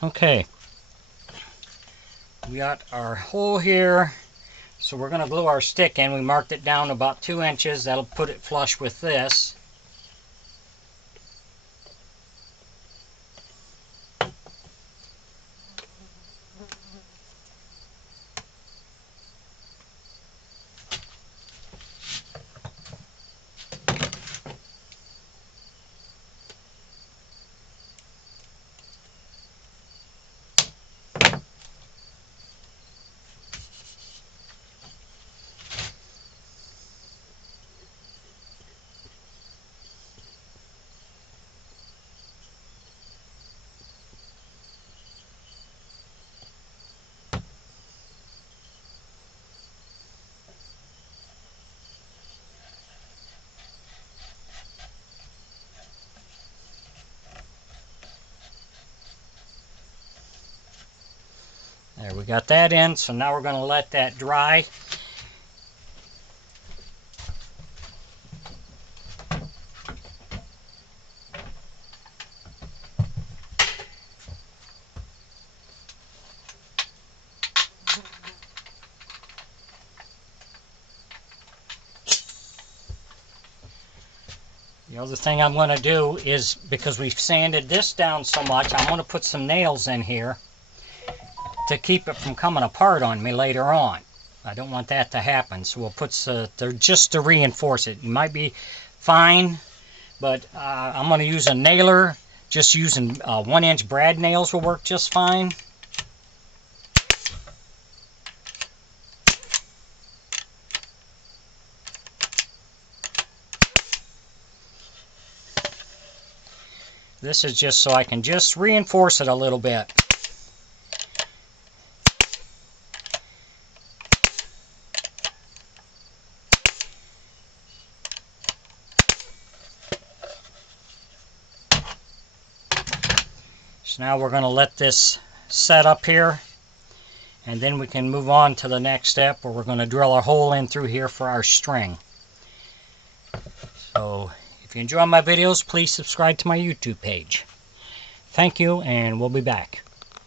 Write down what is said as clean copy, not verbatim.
Okay, we got our hole here, so we're going to glue our stick in. We marked it down about 2 inches. That'll put it flush with this. There, we got that in, so now we're going to let that dry. The other thing I'm going to do is, because we've sanded this down so much, I'm going to put some nails in here to keep it from coming apart on me later on. I don't want that to happen, so we'll put they're just to reinforce it. You might be fine, but I'm going to use a nailer. Just using 1-inch brad nails will work just fine. This is just so I can just reinforce it a little bit. So now we're going to let this set up here, and then we can move on to the next step where we're going to drill a hole in through here for our string. So if you enjoy my videos, please subscribe to my YouTube page. Thank you, and we'll be back.